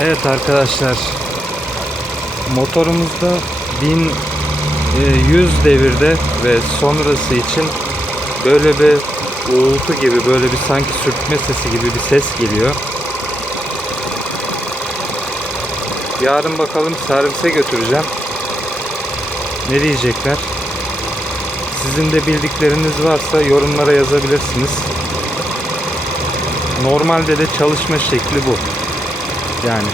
Evet arkadaşlar, motorumuzda 1100 devirde ve sonrası için böyle bir uğultu gibi, böyle bir sanki sürtme sesi gibi bir ses geliyor. Yarın bakalım, servise götüreceğim. Ne diyecekler? Sizin de bildikleriniz varsa yorumlara yazabilirsiniz. Normalde de çalışma şekli bu. Yani